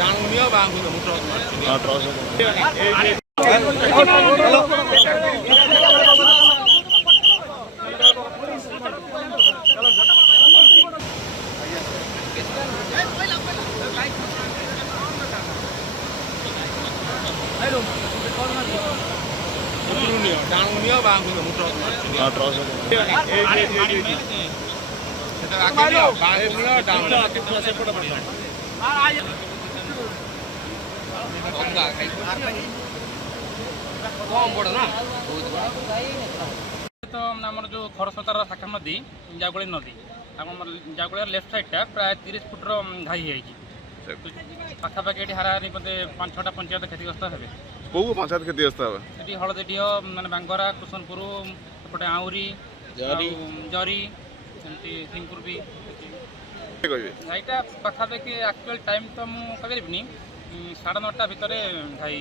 ডাউনিও বাঙ্গুলো মুট্রস মারছি ডাউনিও বাঙ্গুলো মুট্রস মারছি সেটা আগে বাইরে নিও ডাউন তো আমার যে খরস্রোতার শাখা নদী জাগুଳି নদী আমার জাগুଳିর লেফ্ট সাইডটা প্রায় 30 ফুটর ঘাই হয়েছে পাখাপাখি এটি হারাহারি মধ্যে 5-6টা পঞ্চায়েত ক্ষতিগ্রস্ত হবে। কেউ পঞ্চায়েত ক্ষতিগ্রস্ত হবে এটি হলদিডিহ মানে বাঙ্গরা কুসনপুর এপଟେ আউরি ଜରି ଏମିତି ସିଂପୁର ବି ଘାଇଟା ପାଖାପାଖି ଆକ୍ଚୁଆଲ ଟାଇମ୍ ତ ମୁଁ କହିପାରିବିନି 9:30 ଭିତରେ ଘାଇ